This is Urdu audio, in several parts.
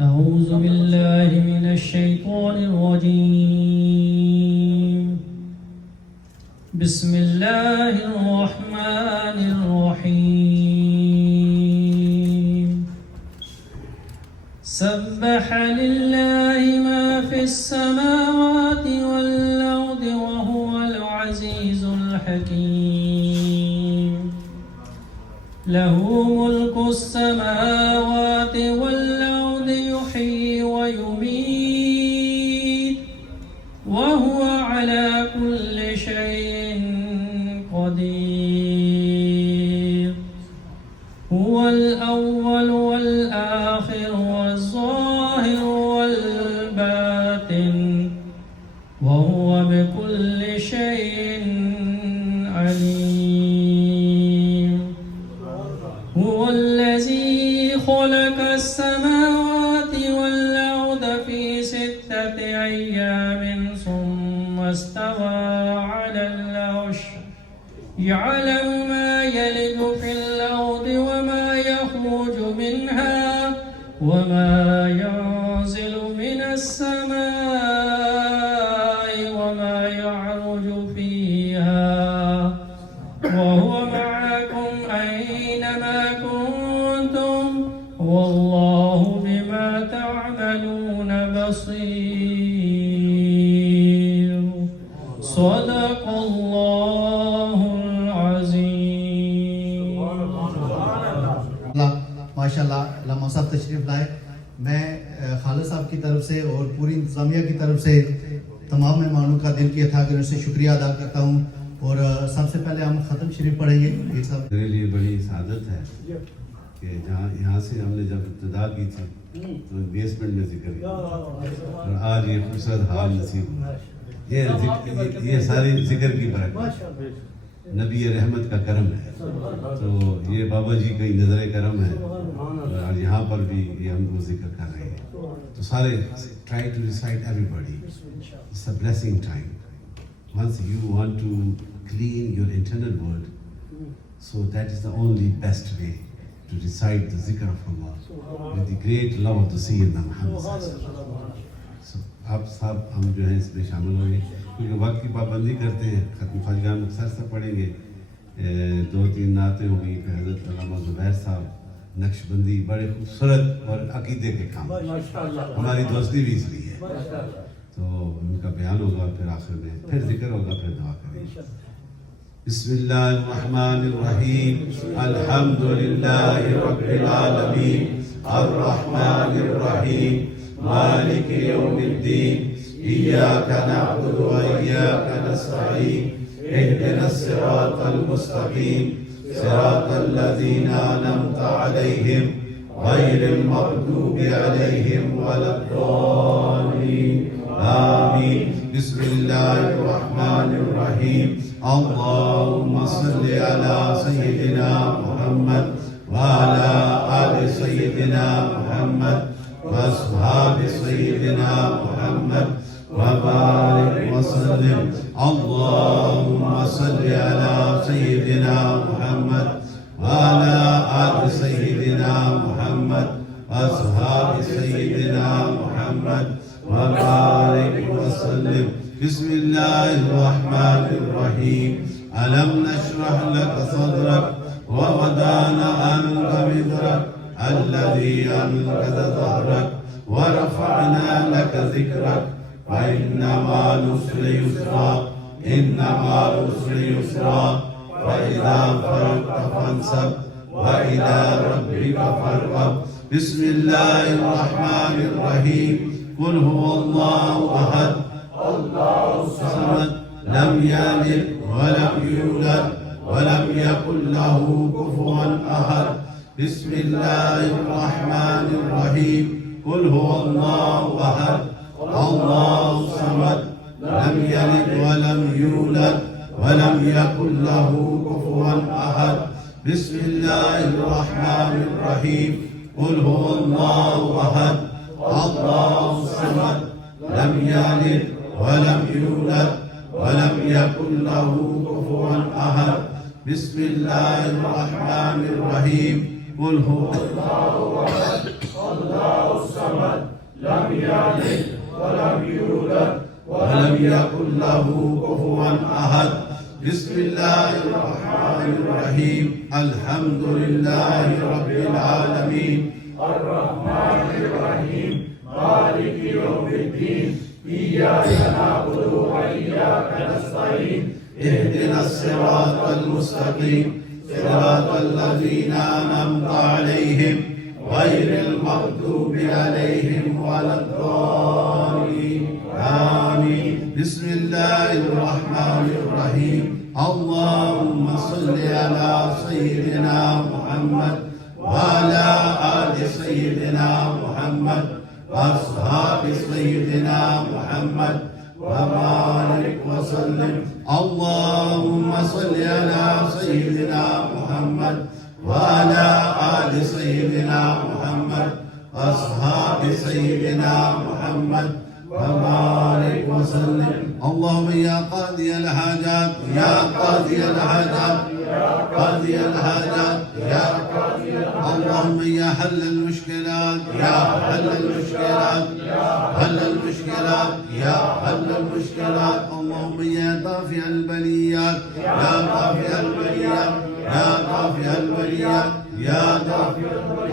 أعوذ بالله من الشيطان الرجيم. بسم الله الرحمن الرحيم. سبح لله ما في السماوات والأرض وهو العزيز الحكيم. له ملك السماوات والأرض يحيي ويميت وهو على كل شيء قدير. هو الأول والآخر والظاهر والباطن وهو بكل شيء عليم. هو الذي خلق السماوات والأرض في 6 أيام ثم استوى على العرش يعلم ما يلج في الأرض وما يخرج منها وما ينزل من السماء وما يعرج فيها وهو معكم أينما كنتم والله بما تعملون بصير. صدق الله العظيم. ماشاءاللہ علامہ صاحب تشریف لائے. میں خالد صاحب کی طرف سے اور پوری انتظامیہ کی طرف سے تمام مہمانوں کا دل کی اتھا دلوں سے شکریہ ادا کرتا ہوں. اور سب سے پہلے ہم ختم شریف پڑھیں گے. میرے لیے بڑی سعادت ہے کہ یہاں سے ہم نے جب ابتدا کی تھی تو بیسمنٹ میں ذکر کیا اور آج یہ خوبصورت حال نصیب ہوا. یہ ساری ذکر کی برکت نبی رحمت کا کرم ہے. تو یہ بابا جی کا نظر کرم ہے اور یہاں پر بھی یہ ہم وہ ذکر کر رہے ہیں. تو سارے try to recite everybody. It's a blessing time. Once you want to clean your internal world, so that is the only best way to recite the zikr of Allah with the great love of the Sayyidina Muhammad sallallahu alaihi wasallam. So آپ سب ہم جو ہیں اس میں شامل ہوں گے کیونکہ وقت کی پابندی کرتے ہیں. ختم خواجگان مختصر سے پڑھیں گے. 2-3 نعتیں ہوگی. پھر حضرت علامہ زبیر صاحب نقش بندی بڑے خوبصورت اور عقیدے کے کام. ہماری دوستی بھی اس لیے ہے. تو ان کا بیان ہوگا پھر آخر میں پھر ذکر ہوگا پھر دعا کریں گے. بسم اللہ الرحمن الرحیم. الحمد للہ رب العالمین الرحمن الرحیم مالک یوم الدین ایاک نعبد و ایاک نستعین اہدنا الصراط المستقیم صراط الذین انعمت علیہم غیر المغضوب علیہم ولا الضالین آمین. بسم اللہ الرحمن الرحیم. اللہم صل علی سیدنا محمد وعلی آل سیدنا محمد واصحاب سیدنا محمد وبارک وسلم. اللہم صل علی سیدنا محمد وعلی آل سیدنا محمد واصحاب سیدنا محمد وبارک وسلم. بسم اللہ الرحمن الرحیم. ألم نشرح لك صدرك ووضعنا عنك وزرك الذي أنقض ظهرك ورفعنا لك ذكرك فإن مع العسر يسرا إن مع العسر يسرا فإذا فرغت فانصب وإلى ربك فارغب بسم الله الرحمن الرحيم قل هو الله أحد الله الصمد لم يلد ولم يولد ولم يكن له كفوا أحد بسم الله الرحمن الرحيم قل هو الله أحد الله الصمد لم يلد ولم يولد ولم يكن له كفوا أحد بسم الله الرحمن الرحيم قل هو الله أحد الله الصمد لم يلد ولم يولد ولم يكن له كفوا أحد بسم الله الرحمن الرحيم قل هو الله أحد الله الصمد لم يلد ولم يولد ولم يكن له كفوا أحد بسم الله الرحمن الرحيم الحمد لله رب العالمين الرحمن الرحيم مالك يوم الدين إياك نعبد وإياك نستعين اهدنا الصراط المستقيم صراط الذين أنعمت عليهم غير المغضوب عليهم ولا الضالين آمين بسم الله الرحمن الرحيم اللهم صل على سيدنا محمد وعلى آل سيدنا محمد وأصحاب سيدنا محمد وبارك وسلم اللهم صل على سيدنا محمد وعلى آل سيدنا محمد وأصحاب سيدنا محمد وبارك وسلم اللهم يا قاضي الحاجات يا قاضي الحاجات يا قاضي الحاجات يا قاضي اللهم يا حل المشكلات يا حل المشكلات يا حل المشكلات يا حل المشكلات اللهم يا دافع البليات يا دافع البليات يا دافع البليات يا دافع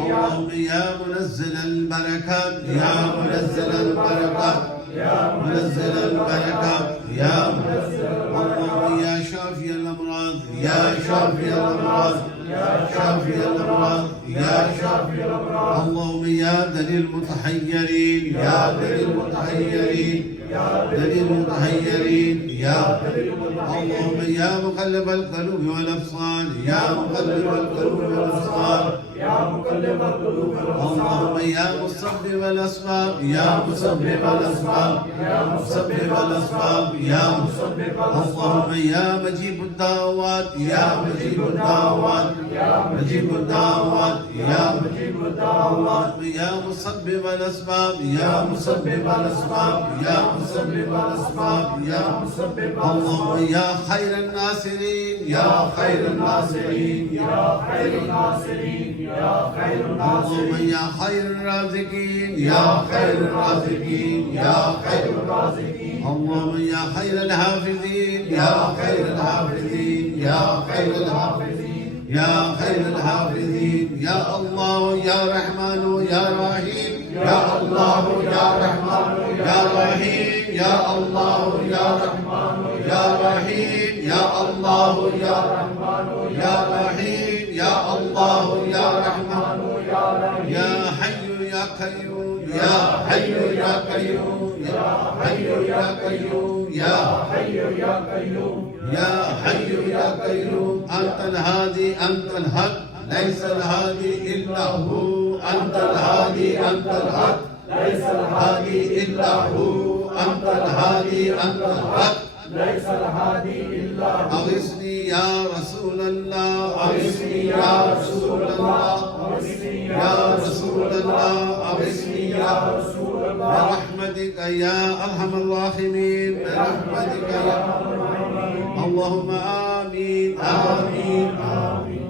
اللهم يا منزل البركات يا منزل البركات يا منزل البركات يا منزل اللهم يا شافي الأمراض يا شافي الأمراض يا شافي الأمراض يا شافي الأمراض اللهم يا دليل المتحيرين يا دليل المتحيرين يا دليل المتحيرين يا اللهم يا مقلب القلوب والأبصار يا مقلب القلوب والأبصار يا مقلب القلوب والأبصار اللهم يا مسبب الأسباب يا مسبب الأسباب يا مسبب الأسباب يا مسبب اللهم يا مجيب الدعوات يا مجيب الدعوات يا مجيب الدعوات يا مجيب الدعوات يا مسبب الأسباب يا مسبب الأسباب يا مسبب الأسباب يا مسبب اللهم يا خير الناصرين يا خير الناصرين يا خير الناصرين يا خير الناصرين اللهم يا خير الرازقين يا خير الرازقين يا خير الرازقين اللهم يا خير الحافظين يا خير الحافظين يا خير الحافظين يا خير الحافظين يا الله يا رحمن يا رحيم يا الله يا رحمن يا رحيم يا الله يا رحمن يا رحيم يا الله يا رحمن يا رحيم يا الله يا رحمن يا رحيم يا حي يا قيوم يا حي يا قيوم يا حي يا قيوم يا حي يا قيوم يا حي يا قيوم أنت الهادي أنت الحق ليس الهادي إلا هو أنت الهادي أنت الحق ليس الهادي إلا هو أنت الهادي أنت الحق ليس الهادي إلا هو أغثني يا رسول الله أغثني يا رسول الله أغثني يا رسول الله أغثني يا رسول الله برحمتك يا أرحم الراحمين برحمتك يا اللهم آمين آمين آمين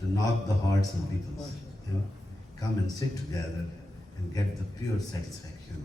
to knock the hearts of people come and sit together and get the pure satisfaction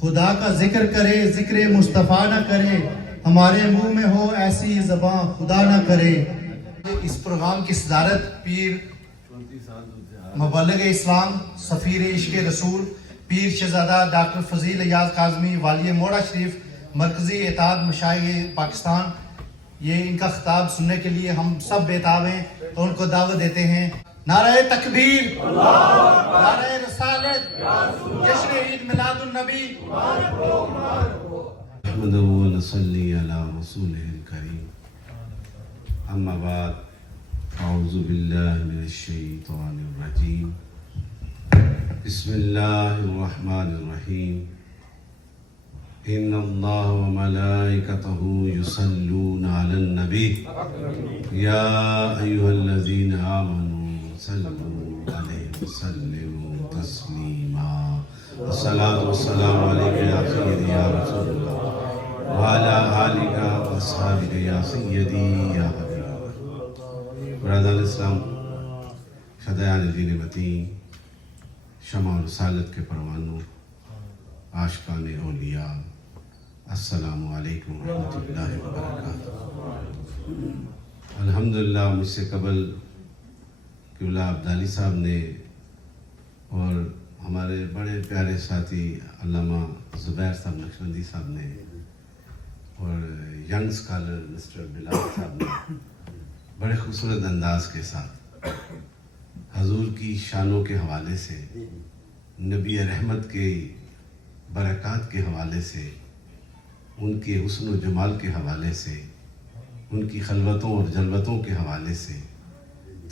خدا کا ذکر کرے ذکر مصطفیٰ نہ کرے، ہمارے منہ میں ہو ایسی زباں خدا نہ کرے۔ اس پروگرام کی صدارت پیر مبلغ اسلام سفیر عشق رسول پیر شہزادہ ڈاکٹر فضیل ایاز کاظمی والی موڑا شریف مرکزی اتحاد مشائخ پاکستان، یہ ان کا خطاب سننے کے لیے ہم سب بےتاب ہیں، تو ان کو دعوت دیتے ہیں۔ نعرہ تکبیر، نعرہ رسالت، جشن عید میلاد النبی۔ نحمده ونصلي على رسوله الكريم، أما بعد، أعوذ بالله من الشيطان الرجيم، بسم الله الرحمن الرحيم، إن الله وملائكته يصلون على النبي يا أيها الذين آمنوا صلوا عليه وسلموا تسليما، الصلاة والسلام عليك يا سيدي يا رسول الله وعلى آلك وأصحابك يا سيدي يا حبيبي۔ برادران اسلام، فدایان دین وطین، شمع رسالت کے پروانوں، عاشقان اولیاء، السلام علیکم ورحمۃ اللہ وبرکاتہ۔ الحمدللہ مجھ سے قبل قبلہ عبدالی صاحب نے اور ہمارے بڑے پیارے ساتھی علامہ زبیر صاحب نقشبندی صاحب نے اور ینگ اسکالر مسٹر بلال صاحب نے بڑے خوبصورت انداز کے ساتھ حضور کی شانوں کے حوالے سے، نبی رحمت کے برکات کے حوالے سے، ان کے حسن و جمال کے حوالے سے، ان کی خلوتوں اور جلوتوں کے حوالے سے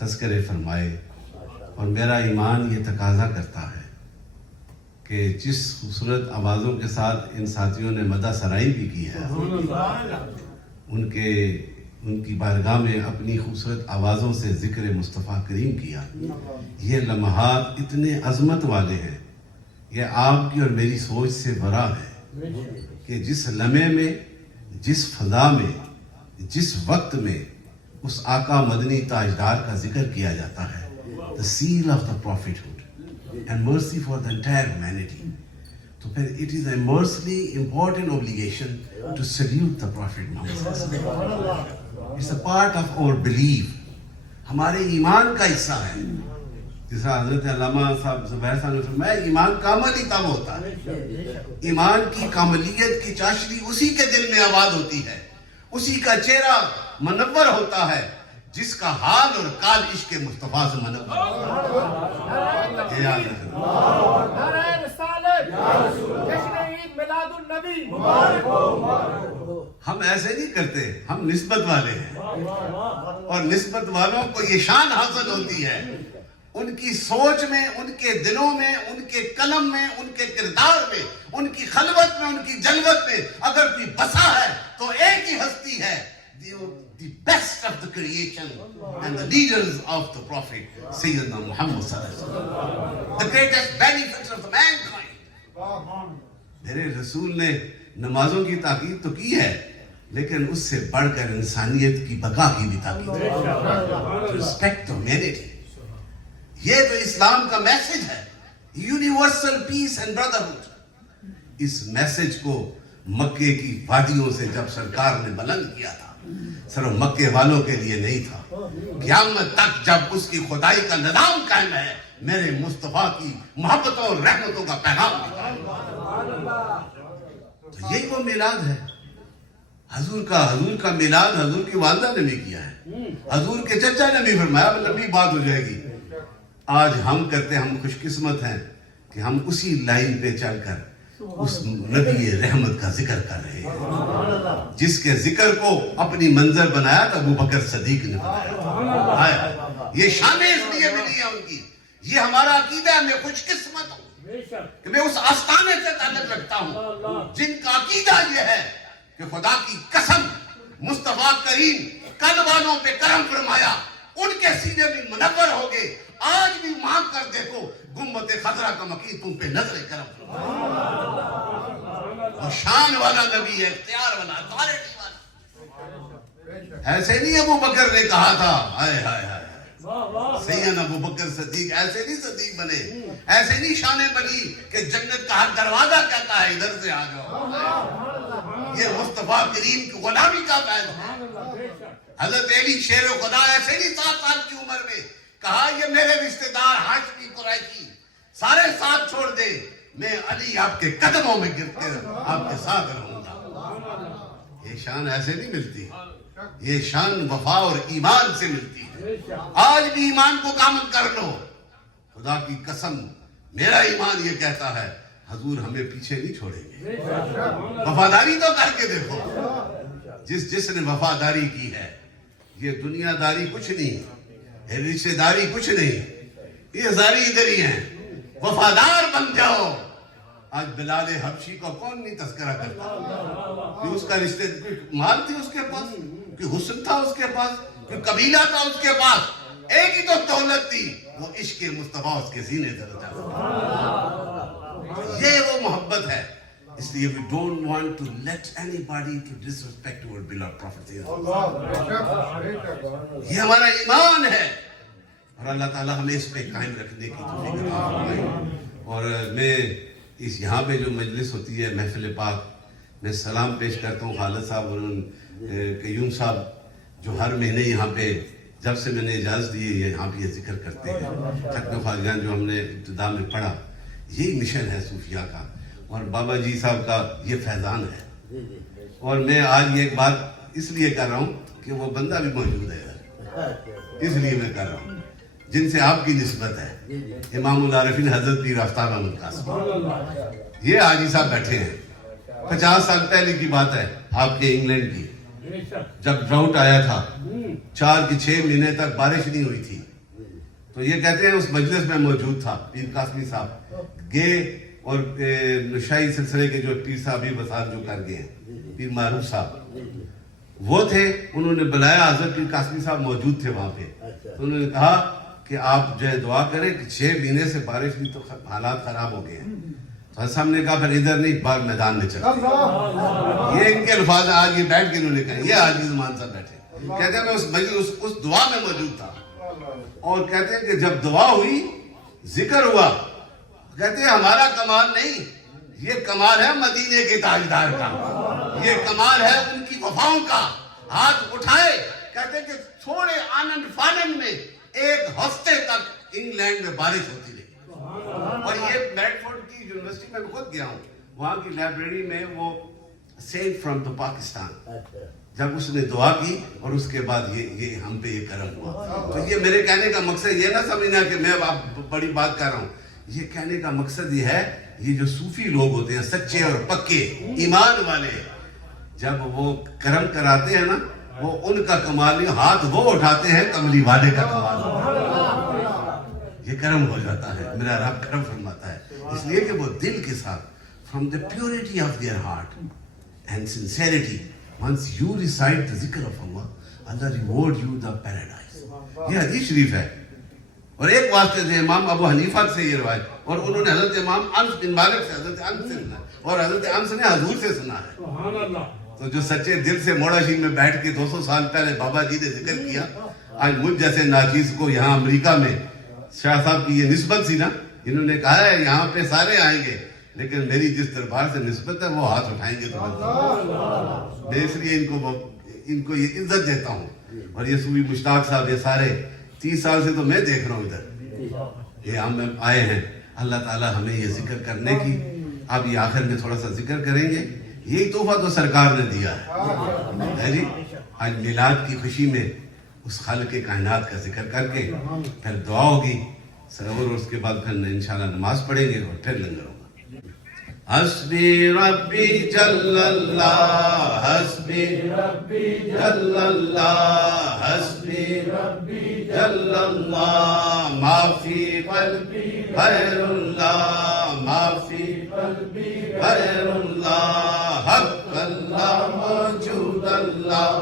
تذکرے فرمائے۔ اور میرا ایمان یہ تقاضا کرتا ہے کہ جس خوبصورت آوازوں کے ساتھ ان ساتھیوں نے مدح سرائی بھی کی ہے، ان کی بارگاہ میں اپنی خوبصورت آوازوں سے ذکر مصطفیٰ کریم کیا، یہ لمحات اتنے عظمت والے ہیں، یہ آپ کی اور میری سوچ سے برا ہے کہ جس لمحے میں، جس فضا میں، جس وقت میں اس آقا مدنی تاجدار کا ذکر کیا جاتا ہے، the seal of the prophethood and mercy for the entire humanity، تو پھر it is a immensely important obligation to salute the Prophet Muhammad صلی اللہ علیہ وسلم۔ It's a part of our belief، ہمارے ایمان کا حصہ ہے۔ جس طرح حضرت علامہ صاحب زبیر صاحب نے فرمایا، ایمان کامل ہی تب ہوتا ہے، ایمان کی کاملیت کی چاشنی اسی کے دل میں آباد ہوتی ہے، اسی کا چہرہ منور ہوتا ہے جس کا حال اور کال عشق مصطفیٰ سے منور ہوتا ہے۔ ہم ایسے نہیں کرتے، ہم نسبت والے ہیں، اور نسبت والوں کو یہ شان حاصل ہوتی ہے، ان کی سوچ میں، ان کے دلوں میں، ان کے قلم میں، ان کے کردار میں، ان کی خلوت میں، ان کی جلوت میں اگر کوئی بسا ہے تو ایک ہی ہستی ہے، the best of the creation and the leaders of the Prophet Sayyidina Muhammad sallallahu alaihi wasallam، the greatest benefits of mankind۔ میرے رسول نے نمازوں کی تاکید تو کی ہے، لیکن اس سے بڑھ کر انسانیت کی بقا کی بھی تاکید ہے، respect humanity۔ یہ تو اسلام کا میسج ہے، یونیورسل پیس اینڈ بردرہڈ۔ اس میسج کو مکے کی وادیوں سے جب سرکار نے بلند کیا تھا، صرف مکے والوں کے لیے نہیں تھا، قیامت تک جب اس کی خدائی کا نظام قائم ہے، میرے مصطفیٰ کی محبتوں اور رحمتوں کا پیغام نکلا۔ تو یہی وہ میلاد ہے، حضور کا میلاد حضور کی والدہ نے بھی کیا ہے، حضور کے چچا نے بھی فرمایا، لمبی بات ہو جائے گی۔ آج ہم کرتے، ہم خوش قسمت ہیں کہ ہم اسی لائن پہ چل کر اس نبی رحمت کا ذکر کر رہے ہیں، جس کے ذکر کو اپنی منظر بنایا تھا ابو بکر صدیق نے بنایا۔ یہ شانیں اس لیے ملی ہیں ان کی، یہ ہمارا عقیدہ ہے۔ میں خوش قسمت ہوں کہ میں اس آستانے سے تعلق رکھتا ہوں جن کا عقیدہ یہ ہے کہ خدا کی قسم مصطفیٰ کریم کل والوں پہ کرم فرمایا، ان کے سینے بھی منور ہو گئے۔ آج بھی مانگ کر دیکھو، گنبد خضرا کا مکین تم پہ نظر کرم فرمایا۔ اور شان والا نبی ہے، اختیار والا، اتھارٹی والا۔ ایسے نہیں ابو بکر نے کہا تھا ہائے ہائے ہائے سیدنا ابو بکر صدیق ایسے نہیں صدیق بنے، ایسے نہیں شانیں بنی کہ جنت کا ہر دروازہ کہتا ہے ادھر سے آ جاؤ. یہ مصطفیٰ کریم کی غلامی کا فیض ہے. حضرت علی شیر و خدا ایسے نہیں 7 سال کی عمر میں کہا یہ میرے رشتہ دار ہاشمی قریشی سارے ساتھ چھوڑ دے، میں علی آپ کے قدموں میں گر کر آپ کے ساتھ رہوں گا. یہ شان ایسے نہیں ملتی، یہ شان وفا اور ایمان سے ملتی ہے. آج بھی ایمان کو کامل کر لو. خدا کی قسم میرا ایمان یہ کہتا ہے حضور ہمیں پیچھے نہیں چھوڑیں گے. وفاداری تو کر کے دیکھو. جس نے وفاداری کی ہے، یہ دنیا داری کچھ نہیں، رشتہ داری کچھ نہیں، یہ ساری ادھر ہی ہیں. وفادار بن جاؤ. آج بلال حبشی کا کون نہیں تذکرہ کرتا کہ اس کا رشتے مال تھی اس کے پاس، کہ حسن تھا اس کے پاس، کہ قبیلہ تھا اس کے پاس، ایک ہی تو دولت تھی، وہ عشق مصطفیٰ اس کے سینے سے رچا. یہ وہ محبت ہے. اس لیے we don't want to let anybody to disrespect our beloved prophet. یہ ہمارا ایمان ہے اور اللہ تعالیٰ ہمیں اس پہ قائم رکھنے کی توفیق عطا فرمائے. اور میں اس یہاں پہ جو مجلس ہوتی ہے محفل پاک میں سلام پیش کرتا ہوں خالد صاحب اور قیوم صاحب جو ہر مہینے یہاں پہ جب سے میں نے اجازت دی ہے یہاں پہ یہ ذکر کرتے ہیں. ختم خواجان جو ہم نے ابتدا میں پڑھا یہی مشن ہے صوفیہ کا اور بابا جی صاحب کا یہ فیضان ہے. اور میں آج یہ ایک بات اس لیے کر رہا ہوں کہ وہ بندہ بھی موجود ہے اس لیے میں کر رہا ہوں جن سے آپ کی نسبت ہے. امام العارفین حضرت پیر آفتاب احمد قاسمی یہ حاجی صاحب بیٹھے ہیں. 50 سال پہلے کی بات ہے آپ کے انگلینڈ کی، جب ڈراؤٹ آیا تھا 4 کی 6 مہینے تک بارش نہیں ہوئی تھی، تو یہ کہتے ہیں اس مجلس میں موجود تھا پیر قاسمی صاحب گئے اور شاہی سلسلے کے جو پیر صاحب بھی وسال جو کر گئے ہیں پیر معروف صاحب وہ تھے. انہوں نے بلایا، حضرت پیر قاسمی صاحب موجود تھے وہاں پہ. تو انہوں نے کہا کہ آپ جو ہے دعا کریں کہ 6 مہینے سے بارش نہیں تو حالات خراب ہو گئے ہیں. تو ہم نے کہا پھر ادھر نہیں بار میدان میں چلتے. یہ ان کے الفاظ آج یہ بیٹھ کے انہوں نے کہا. یہ حاجی زمان صاحب بیٹھے کہتے ہیں میں اس مجلس اس دعا میں موجود تھا اور کہتے ہیں کہ جب دعا ہوئی ذکر ہوا، کہتے ہیں ہمارا کمال نہیں، یہ کمال ہے مدینے کے تاجدار کا، یہ کمال ہے ان کی وفاؤں کا. ہاتھ اٹھائے کہتے ہیں کہ تھوڑے آنند فانند میں 1 ہفتے تک انگلینڈ میں بارش ہوتی رہی. اور یہ بیڈفورڈ کی یونیورسٹی میں خود گیا ہوں، وہاں کی لائبریری میں وہ سینٹ فرام دا پاکستان جب اس نے دعا کی اور اس کے بعد یہ ہم پہ یہ کرم ہوا. تو یہ میرے کہنے کا مقصد یہ نہ سمجھنا کہ میں آپ بڑی بات کر رہا ہوں. یہ کہنے کا مقصد یہ ہے یہ جو صوفی لوگ ہوتے ہیں سچے اور پکے ایمان والے جب وہ کرم کراتے ہیں نا وہ ان کا کمال نہیں، ہاتھ وہ اٹھاتے ہیں کملی والے کا کمال یہ کرم ہو جاتا ہے. میرا رب کرم فرماتا ہے اس لیے کہ وہ دل کے ساتھ from the purity of their heart and sincerity once you recite the zikr of Allah, Allah reward you the paradise. یہ حدیث شریف ہے. اور ایک واسطے سے امام ابو حنیفہ سے یہ روایت اور انہوں نے حضرت امام انس بن مالک سے حضرت انس سے سنا اور حضرت انس نے حضور سے سنا ہے. تو جو سچے دل سے موڑا شریف میں بیٹھ کے 200 سال پہلے بابا جی نے ذکر کیا، آج مجھ جیسے ناچیز کو یہاں امریکہ میں شاہ صاحب کی یہ نسبت سی نا، انہوں نے کہا ہے یہاں پہ سارے آئیں گے لیکن میری جس دربار سے نسبت ہے وہ ہاتھ اٹھائیں گے تو میں اس لیے ان کو یہ عزت دیتا ہوں. اور یہ صوفی مشتاق صاحب یہ سارے 30 سال سے تو میں دیکھ رہا ہوں ادھر یہ ہم آئے ہیں. اللہ تعالیٰ ہمیں یہ ذکر کرنے کی اب یہ آخر میں تھوڑا سا ذکر کریں گے. یہی تحفہ تو سرکار نے دیا ہے جی. آج میلاد کی خوشی میں اس خالق کائنات کا ذکر کر کے پھر دعا ہوگی اور اس کے بعد پھر انشاءاللہ نماز پڑھیں گے اور پھر لنگر ہوگا. حسبی ربی جل اللہ حسبی ربی جل اللہ حسبی ربی جل اللہ ما فی قلبی غیر اللہ ما فی قلبی غیر اللہ حق اللہ موجود اللہ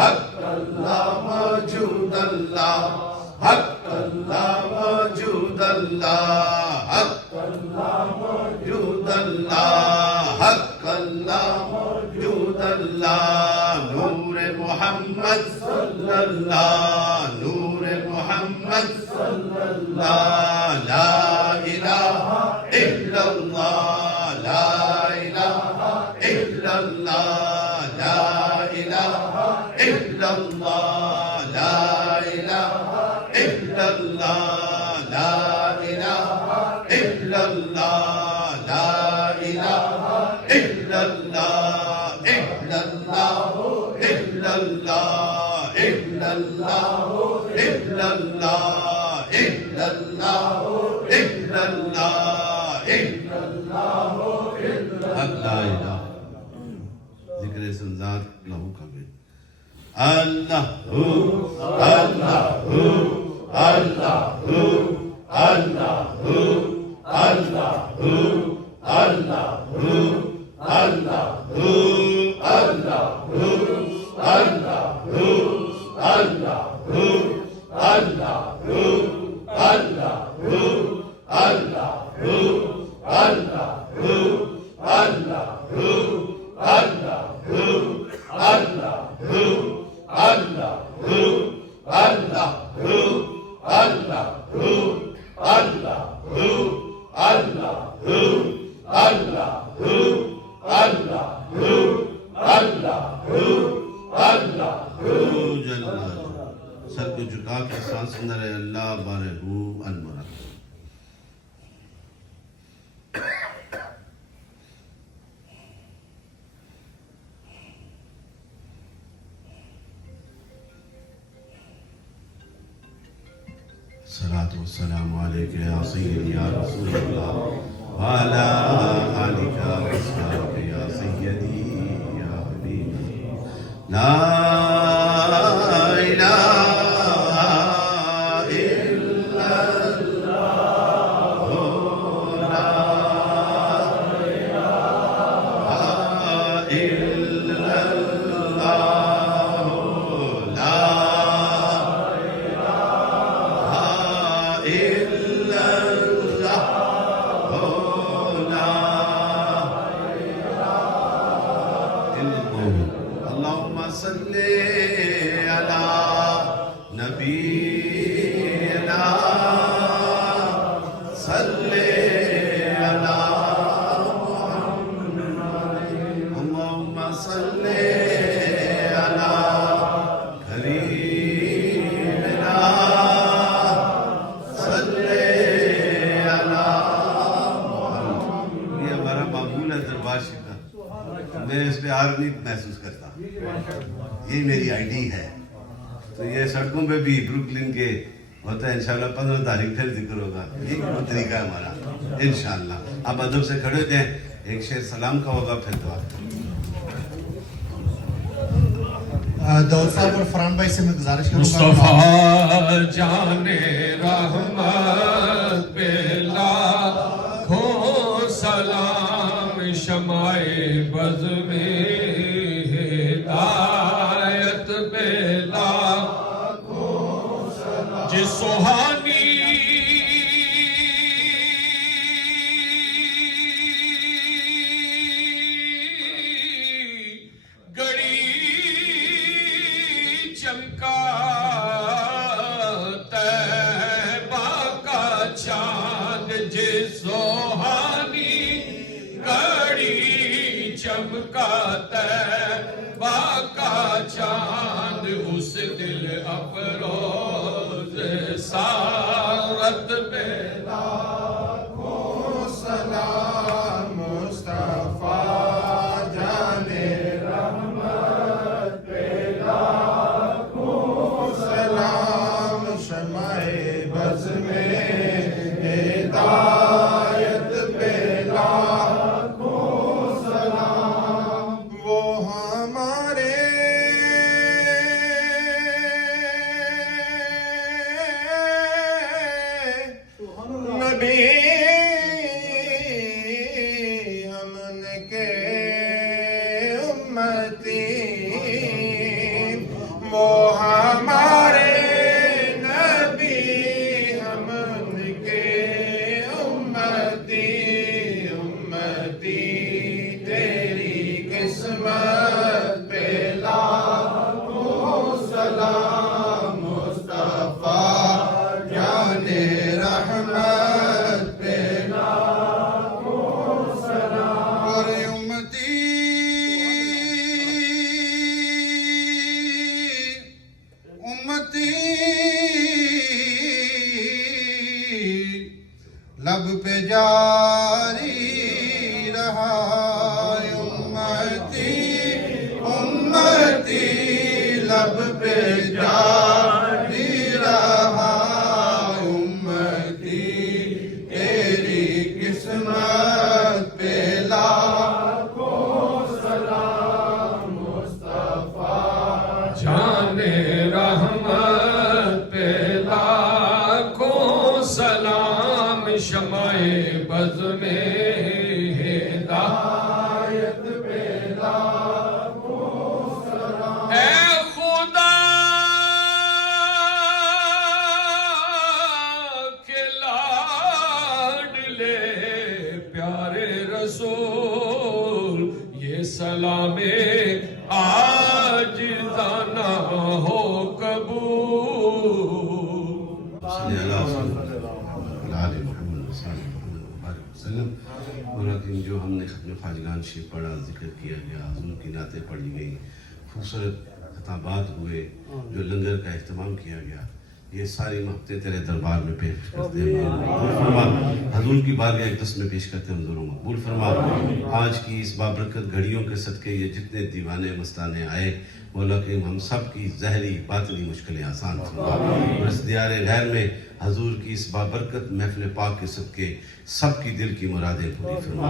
حق اللہ موجود اللہ حق اللہ موجود اللہ حق اللہ موجود اللہ حق اللہ موجود اللہ نور محمد صلی اللہ نور محمد illallah, la ilaha illallah, la ilaha illallah, la ilaha illallah, la ilaha illallah, la ilaha illallah, la ilaha illallah, illallah, illallah, illallah, illallah, illallah, illallah, illallah. ذکر اسم ذات لہو کا بھی اللہ ہو اللہ ہو اللہ ہو اللہ ہو اللہ ہو اللہ ہو اللہ ہو اللہ ہو اللہ ہو اللہ ہو اللہ ہو اللہ ہو اللہ ہو اللہ ہو اللہ ہو Allah hu, Allah hu, Allah hu, Allah hu, Allah hu, Allah hu, Allah hu, Allah hu, Allah hu, Allah hu, Allah hu. Jalla. سر کو جھکا کے سانس اندر ہے اللہ بارے ہو المراد. الصلاة والسلام عليك يا سيدي يا رسول الله وعلى آلك وأصحابك يا سيدي يا حبيبي لا إله إلا الله لا إله إلا الله لا اللهم صل على نبينا صل على محمد اللهم صل على كريمنا صل على محمد. یہ ہمارا معمول ہے دربار شریف کا. میں اس پہ آر نہیں محسوس کرتا. یہ میری آئی ڈی ہے. تو یہ سڑکوں پہ بھی بروکلن کے ہوتا ہے. انشاءاللہ 15 تاریخ پھر ذکر ہوگا. یہ طریقہ ہے ہمارا انشاءاللہ. آپ ادب سے کھڑے ہوتے ہیں. ایک شعر سلام کا ہوگا پھر دعا. داؤد صاحب اور فرحان بھائی سے میں گزارش کروں گا مصطفیٰ جان رحمت پہ لاکھوں سلام شمع بز میں ہدایت پہ لاکھوں سلام جس سہانی چمکا طیبہ کا چاند جس سوہانی گھڑی چمکا طیبہ کا چاند اس دل افروز سا جاری رہا امتی امتی لب پہ جاری رہا امتی تیری قسمت پہ لاکھوں سلام مصطفیٰ جان رحمت پہ لاکھوں سلام شمع بز میں ہدایت پہ لاکھوں سلام اے خدا کے لاڈلے پیارے رسول یہ سلام آج دانا ہو قبول صلی اللہ علیہ محمد وسلم. اور لیکن جو ہم نے ختم خواجگان شریف پڑھا، ذکر کیا گیا، حضور کی نعتیں پڑھی گئی، خوبصورت خطابات ہوئے، جو لنگر کا اہتمام کیا گیا، یہ ساری محبتیں تیرے دربار میں پیش کرتے ہیں. مقبول فرما، حضور کی بارگاہ اقدس میں پیش کرتے ہیں. حضور مقبول فرما، آج کی اس بابرکت گھڑیوں کے صدقے یہ جتنے دیوانے مستانے آئے، مولا کریم ہم سب کی ظاہری باطنی مشکلیں آسان فرما. اور اس دیار غیر میں حضور کی اس بابرکت محفل پاک کے صدقے سب کی دل کی مرادیں پوری فرما.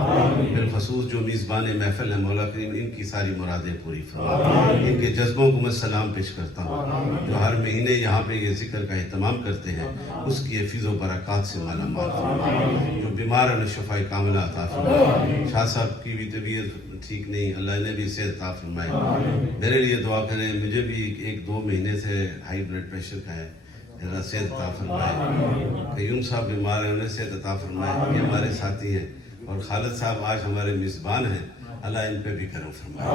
بالخصوص جو میزبان محفل ہیں مولا کریم ان کی ساری مرادیں پوری فرما. ان کے جذبوں کو میں سلام پیش کرتا ہوں، جو ہر مہینے یہاں پہ یہ ذکر کا اہتمام کرتے ہیں، اس کی حفظ و برکات سے مالا مال فرما. جو بیمار ہیں شفا کاملہ عطا فرما. شاہ صاحب کی بھی طبیعت ٹھیک نہیں، اللہ نے بھی صحت عطا فرمائے. میرے لیے دعا کریں، مجھے بھی 1-2 مہینے سے ہائی بلڈ پریشر کا ہے، اللہ صحت عطا فرمائے. قیوم صاحب بیمار ہیں، انہیں صحت عطا فرمائے. یہ ہمارے ساتھی ہیں. اور خالد صاحب آج ہمارے میزبان ہیں، اللہ ان پہ بھی کرم فرمائے.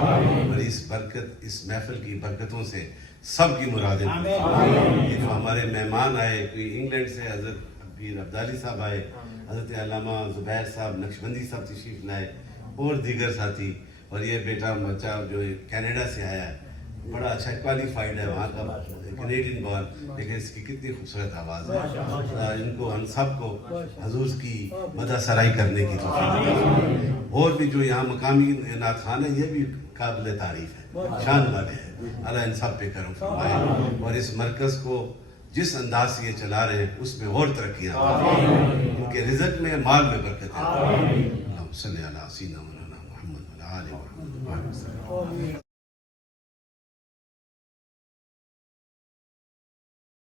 اور اس برکت، اس محفل کی برکتوں سے سب کی مرادیں پوری فرمائے. یہ جو ہمارے مہمان آئے، کوئی انگلینڈ سے حضرت پیر عبدالی صاحب آئے، حضرت علامہ زبیر صاحب نقشبندی صاحب تشریف لائے، اور دیگر ساتھی. اور یہ بیٹا بچہ جو کینیڈا سے آیا ہے، بڑا اچھا کوالیفائڈ ہے، وہاں کا کینیڈین بورن، لیکن اس کی کتنی خوبصورت آواز ہے. ان کو ہم سب کو حضور کی مدح سرائی کرنے کی توفیق عطا فرمائے. اور بھی جو یہاں مقامی نعت خوان ہیں، یہ بھی قابل تعریف ہے، شان والے ہیں. اللہ ان سب پہ کرم فرمائے. اور اس مرکز کو جس انداز سے یہ چلا رہے ہیں اس میں اور ترقیاں عطا فرمائے. ان کے رزق میں، مال میں برکت ہے. اللہم صلی علی سیدنا مولانا محمد وعلی آلہ محمد وسلم.